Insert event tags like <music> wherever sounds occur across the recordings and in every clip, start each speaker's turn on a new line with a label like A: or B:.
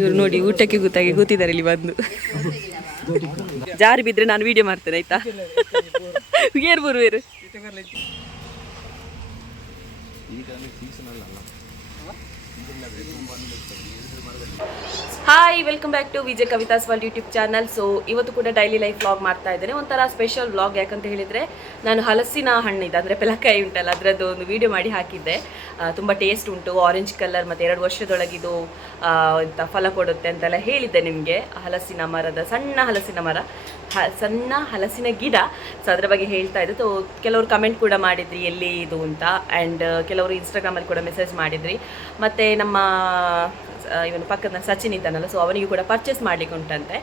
A: ಇವ್ರು ನೋಡಿ, ಊಟಕ್ಕೆ ಗೊತ್ತಾಗಿ ಕೂತಿದ್ದಾರೆ ಇಲ್ಲಿ ಬಂದು. ಜಾರಿ ಬಿದ್ರೆ ನಾನು ವಿಡಿಯೋ ಮಾಡ್ತೇನೆ, ಆಯ್ತಾ? ಏರ್ ಬರು ಏರು hi welcome back to Vijay Kavitha's world YouTube channel so ಇವತ್ತು ಕೂಡ ಡೈಲಿ ಲೈಫ್ ವ್ಲಾಗ್ ಮಾಡ್ತಾ ಇದ್ದೇನೆ. ಒಂಥರ ಸ್ಪೆಷಲ್ ವ್ಲಾಗ್ ಯಾಕಂತ ಹೇಳಿದರೆ, ನಾನು ಹಲಸಿನ ಹಣ್ಣಿದೆ. ಅಂದರೆ ಪೆಲಕಾಯಿ ಉಂಟಲ್ಲ, ಅದರದ್ದು ಒಂದು ವಿಡಿಯೋ ಮಾಡಿ ಹಾಕಿದ್ದೆ. ತುಂಬ ಟೇಸ್ಟ್ ಉಂಟು. ಆರೆಂಜ್ ಕಲರ್ ಮತ್ತು ಎರಡು ವರ್ಷದೊಳಗಿದು ಅಂತ ಫಲ ಕೊಡುತ್ತೆ ಅಂತೆಲ್ಲ ಹೇಳಿದ್ದೆ ನಿಮಗೆ. ಹಲಸಿನ ಮರದ, ಸಣ್ಣ ಹಲಸಿನ ಮರ, ಹ, ಸಣ್ಣ ಹಲಸಿನ ಗಿಡ. ಸೊ ಅದರ ಬಗ್ಗೆ ಹೇಳ್ತಾ ಇದ್ದೆ. ಸೊ ಕೆಲವರು ಕಮೆಂಟ್ ಕೂಡ ಮಾಡಿದ್ರಿ, ಎಲ್ಲಿ ಇದು ಅಂತ. ಆ್ಯಂಡ್ ಕೆಲವರು ಇನ್ಸ್ಟಾಗ್ರಾಮಲ್ಲಿ ಕೂಡ ಮೆಸೇಜ್ ಮಾಡಿದ್ರಿ. ಮತ್ತು ನಮ್ಮ ಇವನು ಪಕ್ಕದ ಸಚಿನ್ ಇದ್ದಾನಲ್ಲ ಸೊ ಅವನಿಗೂ ಕೂಡ ಪರ್ಚೇಸ್ ಮಾಡಲಿಕ್ಕೆ ಉಂಟಂತೆ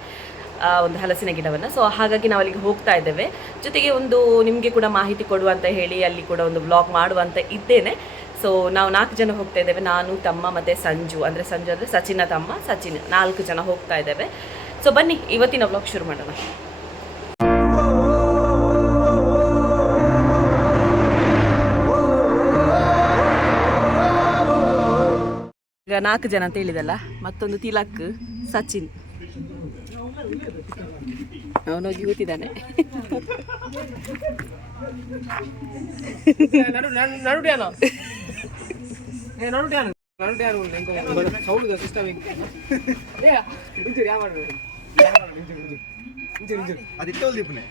A: ಒಂದು ಹಲಸಿನ ಗಿಡವನ್ನು. ಸೊ ಹಾಗಾಗಿ ನಾವು ಅಲ್ಲಿಗೆ ಹೋಗ್ತಾ ಇದ್ದೇವೆ. ಜೊತೆಗೆ ಒಂದು ನಿಮಗೆ ಕೂಡ ಮಾಹಿತಿ ಕೊಡುವಂತ ಹೇಳಿ ಅಲ್ಲಿ ಕೂಡ ಒಂದು ಬ್ಲಾಗ್ ಮಾಡುವಂತ ಇದ್ದೇನೆ. ಸೊ ನಾವು ನಾಲ್ಕು ಜನ ಹೋಗ್ತಾ ಇದ್ದೇವೆ. ನಾನು, ತಮ್ಮ ಮತ್ತು ಸಂಜು. ಅಂದರೆ ಸಂಜು ಅಂದರೆ ಸಚಿನ ತಮ್ಮ, ಸಚಿನ್ ನಾಲ್ಕು ಜನ ಹೋಗ್ತಾ ಇದ್ದೇವೆ. ಸೊ ಬನ್ನಿ, ಇವತ್ತಿನ ಬ್ಲಾಗ್ ಶುರು ಮಾಡೋಣ. ನಾಲ್ಕು ಜನ ಅಂತ ಹೇಳಿದಲ್ಲ ಮತ್ತೊಂದು ತಿಲಕ್ ಸಚಿನ್. ಅವನೋಗಿ ಕೂತಿದ್ದಾನೆ.
B: ಅದಿಟ್ಟೋಲ್ ದೀಪನೇ.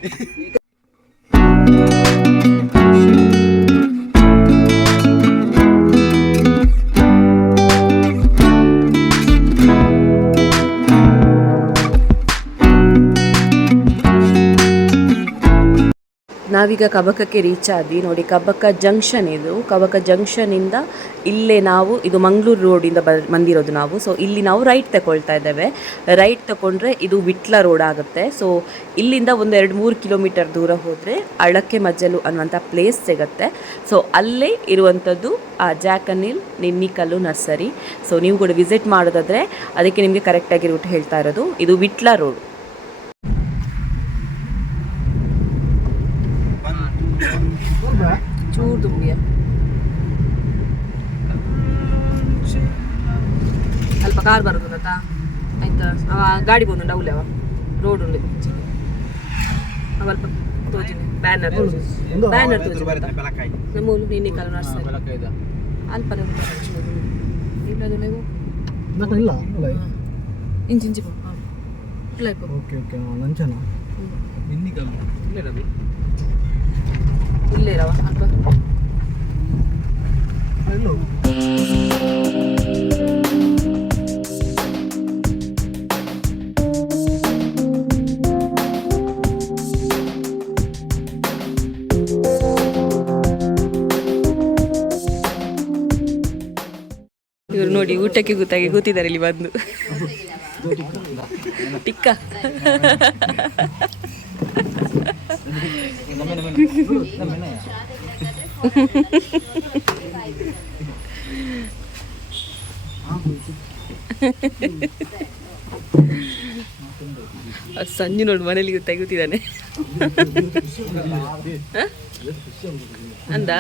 A: ನಾವೀಗ ಕಬಕಕ್ಕೆ ರೀಚ್ ಆದ್ವಿ. ನೋಡಿ, ಕಬಕ ಜಂಕ್ಷನ್ ಇದು. ಕಬಕ ಜಂಕ್ಷನಿಂದ ಇಲ್ಲೇ ನಾವು, ಇದು ಮಂಗಳೂರು ರೋಡಿಂದ ಬ, ಬಂದಿರೋದು ನಾವು. ಸೊ ಇಲ್ಲಿ ನಾವು ರೈಟ್ ತಗೊಳ್ತಾ ಇದ್ದೇವೆ. ರೈಟ್ ತಗೊಂಡ್ರೆ ಇದು ವಿಟ್ಲ ರೋಡ್ ಆಗುತ್ತೆ. ಸೊ ಇಲ್ಲಿಂದ ಒಂದು ಎರಡು ಮೂರು ಕಿಲೋಮೀಟರ್ ದೂರ ಹೋದರೆ ಅಳಕ್ಕೆ ಮಜ್ಜಲು ಅನ್ನುವಂಥ ಪ್ಲೇಸ್ ಸಿಗುತ್ತೆ. ಸೊ ಅಲ್ಲೇ ಇರುವಂಥದ್ದು, ಆ ಜಾಕನಿಲ್ ನಿನ್ನಿಕಲ್ಲು ನರ್ಸರಿ. ಸೊ ನೀವು ಕೂಡ ವಿಸಿಟ್ ಮಾಡೋದಾದರೆ ಅದಕ್ಕೆ ನಿಮಗೆ ಕರೆಕ್ಟಾಗಿ ರೂಟ್ ಹೇಳ್ತಾ ಇರೋದು. ಇದು ವಿಟ್ಲ ರೋಡ್ ಚೂರು ತುಂಬಿಯ ಅಲ್ಪ ಕಾರ್ ಬರೋದು ಗೊತ್ತಾ ಆಯ್ತಾ? ಅವ ಗಾಡಿ ಬಂದು ಡೌಲೆ ಅವ? ರೋಡ್ ಉಂಡು ಅವ ಅಲ್ಪ ತೋಜಿನಿ ಬ್ಯಾನರ್ ಬ್ಯಾನರ್ ತೋಜಿ ನಮ್ಮೂಲು ನಿನ್ನೆ ಕಾಲ ನರ್ಸರಿ
C: ಬೆಳಕೈದ
A: ಅಲ್ಪ ಇಲ್ಲದು ನೀವು
D: ಇಲ್ಲ
A: ಇಂಚಿ
D: ಓಕೆ ಓಕೆ. ಲಂಚನ
C: ನಿನ್ನೆ ಇಲ್ಲ ರವಿ
A: ಇಲ್ಲೇ ಇರವ ಅಲ್ಪ
D: ಇಲ್ಲ
A: ಇವ್ರು ನೋಡಿ ಊಟಕ್ಕೆ ಗೊತ್ತಾಗಿ ಕೂತಿದ್ದಾರೆ ಇಲ್ಲಿ ಬಂದು. ಟಿಕ್ಕ. ಸಂಜೆ ನೋಡು ಮನೇಲಿ ತೆಗಿತಿದ್ದಾನೆ? ಅಂದ?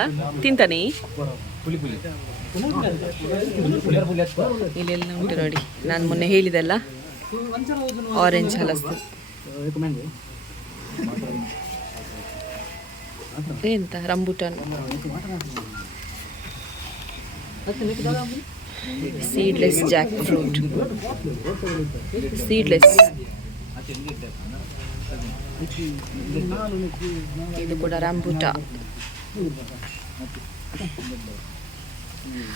A: ತಿಂತಾನೆ? ಇಲ್ಲೆಲ್ಲ ಉಂಟು ನೋಡಿ. ನಾನು ಮೊನ್ನೆ ಹೇಳಿದೆಲ್ಲ ಆರೆಂಜ್ ಹಲಸು. ಎಂತ rambutan seedless jack fruit seedless ಇದು ಕೂಡ ರಂಬುಟ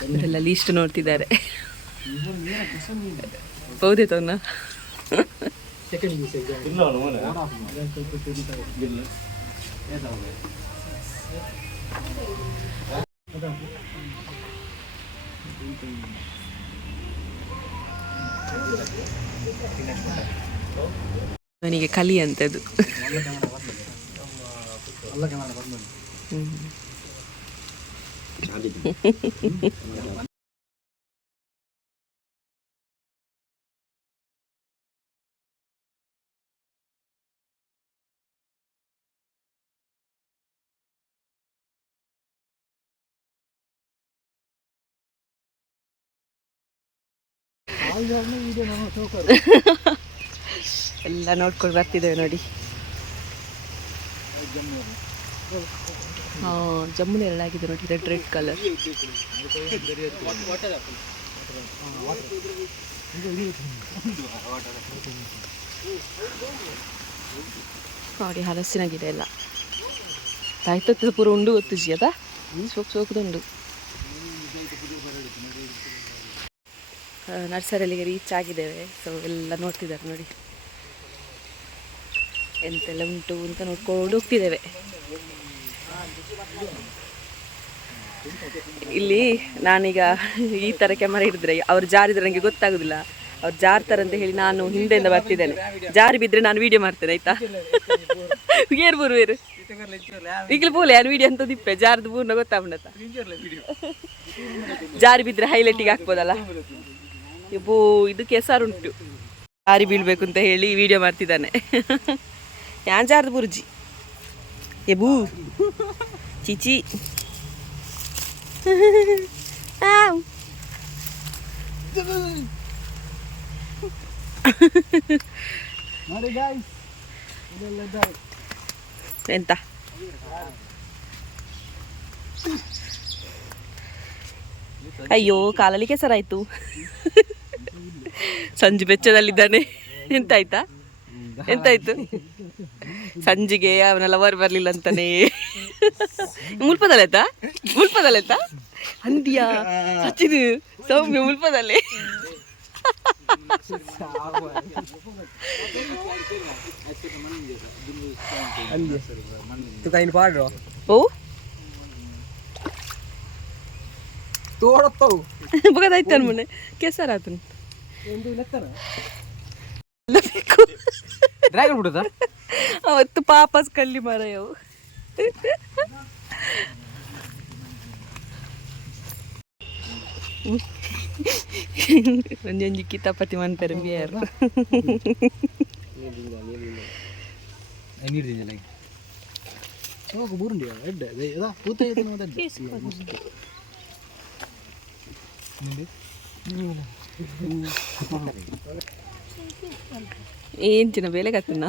A: ಇವರೆಲ್ಲ ಲೀಸ್ಟ್ ನೋಡ್ತಿದ್ದಾರೆ. ಹೌದೇ ತೋನ ಅವನಿಗೆ ಕಲಿ ಅಂತದ್ದು.
D: ಅಲ್ಲ <laughs>
A: ಎಲ್ಲ ನೋಡ್ಕೊಂಡು ಬರ್ತಿದ್ದೇವೆ ನೋಡಿ. ಜಮ್ಮುನ ಎರಡಾಗಿದೆ ನೋಡಿ ರೆಡ್ ರೆಡ್ ಕಲರ್ ನೋಡಿ ಹಲಸಿನ ಗಿಡ ಎಲ್ಲ. ತಾಯ್ತತ್ತು ಪೂರ ಉಂಡು ಗೊತ್ತಿಸಿ ಅದ? ಸೋಕ್ ಸೋಕದುಂಡು. ನರ್ಸರಿಯಲ್ಲಿಗೆ ರೀಚ್ ಆಗಿದ್ದೇವೆ. ಸೊ ಎಲ್ಲ ನೋಡ್ತಿದ್ದಾರೆ ನೋಡಿ. ಎಂತೆಲ್ಲ ಉಂಟು ಅಂತ ನೋಡ್ಕೊಂಡು ಹೋಗ್ತಿದ್ದೇವೆ. ಇಲ್ಲಿ ನಾನೀಗ ಈ ಥರ ಕ್ಯಾಮರಾ ಹಿಡಿದ್ರೆ ಅವ್ರು ಜಾರಿದ್ರೆ ನನಗೆ ಗೊತ್ತಾಗೋದಿಲ್ಲ. ಅವ್ರು ಜಾರ್ತಾರೆ ಅಂತ ಹೇಳಿ ನಾನು ಹಿಂದೆಯಿಂದ ಬರ್ತಿದ್ದೇನೆ. ಜಾರಿ ಬಿದ್ದರೆ ನಾನು ವಿಡಿಯೋ ಮಾಡ್ತೇನೆ, ಆಯ್ತಾ? ಏರ್ ಬರುವೇರು ಈಗಲೂ ಬೋಲೆ ಯಾರು ವಿಡಿಯೋ ಅಂತ ದಿಪ್ಪೆ ಜಾರ್ದು ಬೂರ್ನ ಗೊತ್ತಾಗ್ಬಿಡತ್ತ? ಜಾರಿ ಬಿದ್ದರೆ ಹೈಲೈಟಿಗೆ ಹಾಕ್ಬೋದಲ್ಲ? ಇಬ್ಬು ಇದು ಕೆಸರುಂಟು ಯಾರಿ ಬೀಳ್ಬೇಕು ಅಂತ ಹೇಳಿ ವಿಡಿಯೋ ಮಾಡ್ತಿದ್ದಾನೆ. ಯಾನ್ ಜಾರ್ದು ಬುರ್ಜಿ. ಎಬೂ ಚಿಚಿ. ಎಂತ? ಅಯ್ಯೋ ಕಾಲಲ್ಲಿ ಕೆಸರಾಯ್ತು. ಸಂಜೆ ಬೆಚ್ಚದಲ್ಲಿದ್ದಾನೆ. ಎಂತಾಯ್ತಾ? ಎಂತಾಯ್ತು? ಸಂಜೆಗೆ ಅವನ ಲವರ್ ಬರ್ಲಿಲ್ಲ ಅಂತಾನೆ ಮುಲ್ಪದಲ್ಲಾಯ್ತಾ ಮುಲ್ಪದಲ್ಲಾಯ್ತಾ ಅಂದ್ಯಾ? ಸಚಿನ್ ಸೌಮ್ಯ ಮುಲ್ಪದಲ್ಲೇ. ಓ? ಅನ್ಮನೆ ಕೆಸರಾತನು
D: ಒಂದು ಲೆಕ್ಕನ
C: ಡ್ರ್ಯಾಗನ್ ಬಿಡುತ್ತಾ
A: ಅವತ್ತು ಪಾಪಸ್ ಕಲ್ಲಿ ಮರಯವು ಒಂದೊಂದು ಕಿತಾಪತಿ ಮಂತಾರೆ ಯಾರು
C: ನೀಡಿದ್ದೀನಿ
D: ಹೋಗು ಬೂರುಂಡಿ ಎಡ್ಡೆ ಅದೇ ಅದಾ ಪೂತ ಇದೆ ನೋಡಜ್ಜ
A: ಏನ್ ಚಿನ್ನ ಬೇಲೆ ಕತ್ತನ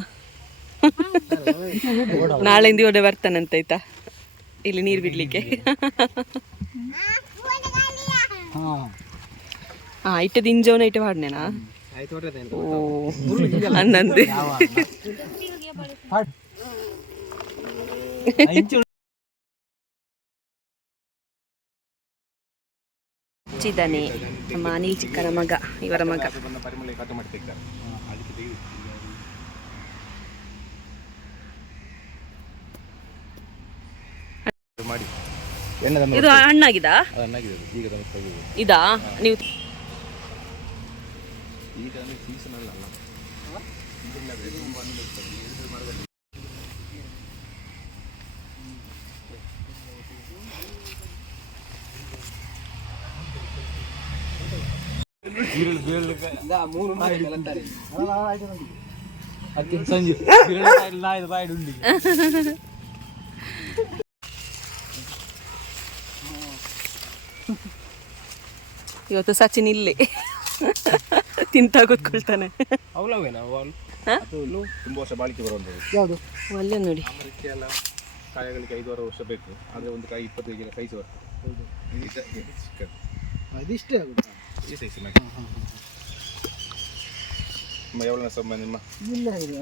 A: ನಾಳೆಂದಿ ಒಡೆ ಬರ್ತಾನಂತ, ಆಯ್ತಾ? ಇಲ್ಲಿ ನೀರು ಬಿಡ್ಲಿಕ್ಕೆ.
D: ಹಾ
A: ಇಟ್ಟದ ಇಂಜೋನ ಇಟ್ಟು ಹಾಡ್ನೇನಾ? ಓ ಅನ್ನಂದೆ ಚಿದ್ದಾನೆ ನಮ್ಮ ಅನಿಲ್ ಚಿಕ್ಕನ ಮಗ ಇವರ ಮಗ. ಇದು ಹಣ್ಣಾಗಿದ? ಇದಾ? ನೀವು
B: ಈಗ ಸೀಸನ್ ಅಲ್ಲ? ಅಲ್ಲ
C: ಮೂರು ಅಂತಾರೆ
D: ಅದಕ್ಕೆ ಸಂಜೆ.
C: ಬಾಯ್ಡು ಉಂಡಿ.
A: ಇವತ್ತು ಸಚಿನ್ ಇಲ್ಲಿ. ತಿಂತ ಕೂತ್ಕೊಳ್ತಾನೆ.
B: ಅವಲವೇನ ತುಂಬ ವರ್ಷ ಬಾಳಿಕೆ ಬರುವಂಥದ್ದು.
D: ಯಾವುದು?
A: ಒಳ್ಳೆ ನೋಡಿ.
B: ಎಲ್ಲ ಕಾಯಗಳಿಗೆ ಐದಾರು ವರ್ಷ ಬೇಕು. ಆದರೆ ಒಂದು ಕಾಯಿ ಇಪ್ಪತ್ತೈದು ಸೈಜ್ ಬರ್ತದೆ.
D: ಅದಿಷ್ಟೇ ಆಗುತ್ತಾ?
B: ಈ ಸೈಜ್ ಮ್ಯಾಕ್ಸ್ ನಿಮ್ಮ
D: ಇಲ್ಲ
A: ಅದು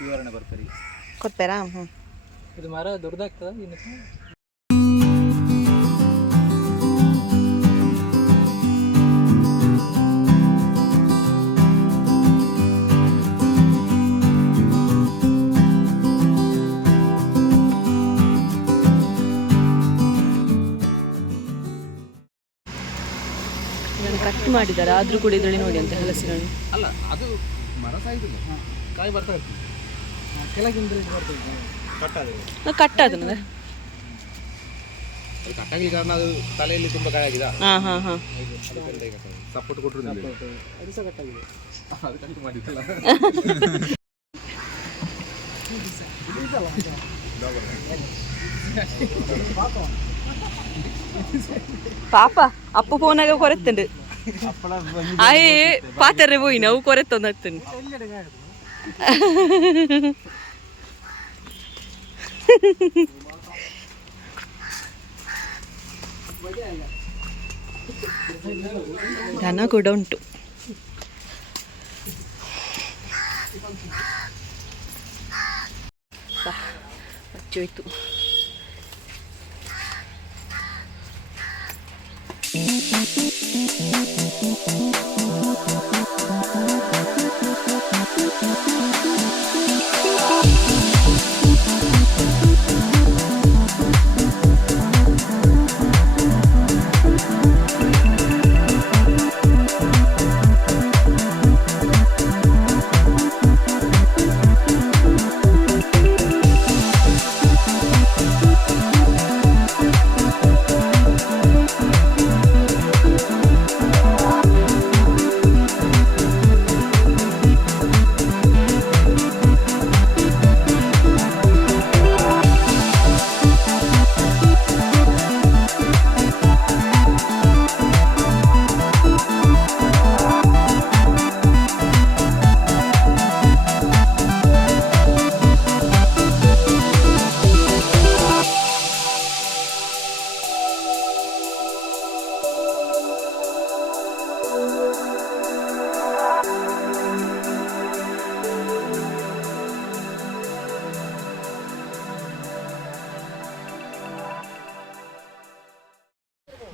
B: ವಿವರಣೆ ಬರ್ತಾರೆ
A: ಕೊಡ್ತಾರಾ ಹ್ಞೂ
C: ಇದು ಮರ ದೊಡ್ಡದಾಗ್ತದ ಇನ್ನು
A: ಇದನ್ನು ಕಟ್ ಮಾಡಿದ್ದಾರೆ ಆದರೂ ಕೂಡ ಇದರಲ್ಲಿ ನೋಡಿ ಅಂತ ಹಲಸಿನ ಹಣ್ಣು
B: ಅಲ್ಲ ಅದು ಮರ ಸಾಯ್ತಿಲ್ಲ ಕಾಯಿ ಬರ್ತಾ ಇರ್ತದೆ
D: ಕೆಳಗಿಂದ ಇದು ಬರ್ತದೆ
B: ಕಟ್ಟಾದ್ರೆ
A: ಕಟ್ ಅದನ್ನ
B: ಅದು ಕಟ್ಟಾಗಲಿ ಕಾರಣ ಅದು ತಲೆಯಲ್ಲಿ ತುಂಬ ಕಾಯಿ ಆಗಿದೆ.
A: ಹಾಂ ಹಾಂ ಹಾಂ.
B: ಸಪೋರ್ಟ್ ಕೊಟ್ಟರು
D: ಅದು ಸಹ ಕಟ್ಟಾಗಿದೆ
B: ಅದು ಕಟ್ ಮಾಡಿದ್ದಲ್ಲ.
D: ಇದಲ್ಲ
B: ಡಾಬರ್
D: ಪಾಪ
A: ಅಪ್ಪು ಫೋನಾಗ ಆಯೇ ಪಾತ್ರೆ പോയി ನಾವು ಕೊರೆತ್ತೊಂದತ್ತನು ದನ ಕೂಡ ಉಂಟು. ಬಾ,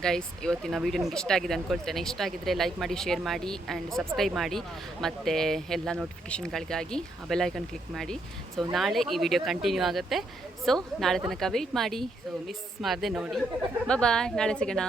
A: ಗೈಸ್ ಇವತ್ತಿನ ವಿಡಿಯೋ ನಿಮ್ಗೆ ಇಷ್ಟ ಆಗಿದೆ ಅಂದ್ಕೊಳ್ತೇನೆ ಇಷ್ಟ ಆಗಿದ್ರೆ ಲೈಕ್ ಮಾಡಿ ಶೇರ್ ಮಾಡಿ ಆ್ಯಂಡ್ ಸಬ್ಸ್ಕ್ರೈಬ್ ಮಾಡಿ. ಮತ್ತು ಎಲ್ಲ ನೋಟಿಫಿಕೇಷನ್ಗಳಿಗಾಗಿ ಆ ಬೆಲೈಕನ್ ಕ್ಲಿಕ್ ಮಾಡಿ. ಸೊ ನಾಳೆ ಈ ವಿಡಿಯೋ ಕಂಟಿನ್ಯೂ ಆಗುತ್ತೆ. ಸೊ ನಾಳೆ ತನಕ ವೆಯ್ಟ್ ಮಾಡಿ. ಸೊ ಮಿಸ್ ಮಾಡದೆ ನೋಡಿ. ಬಾಯ್ ನಾಳೆ ಸಿಗೋಣ.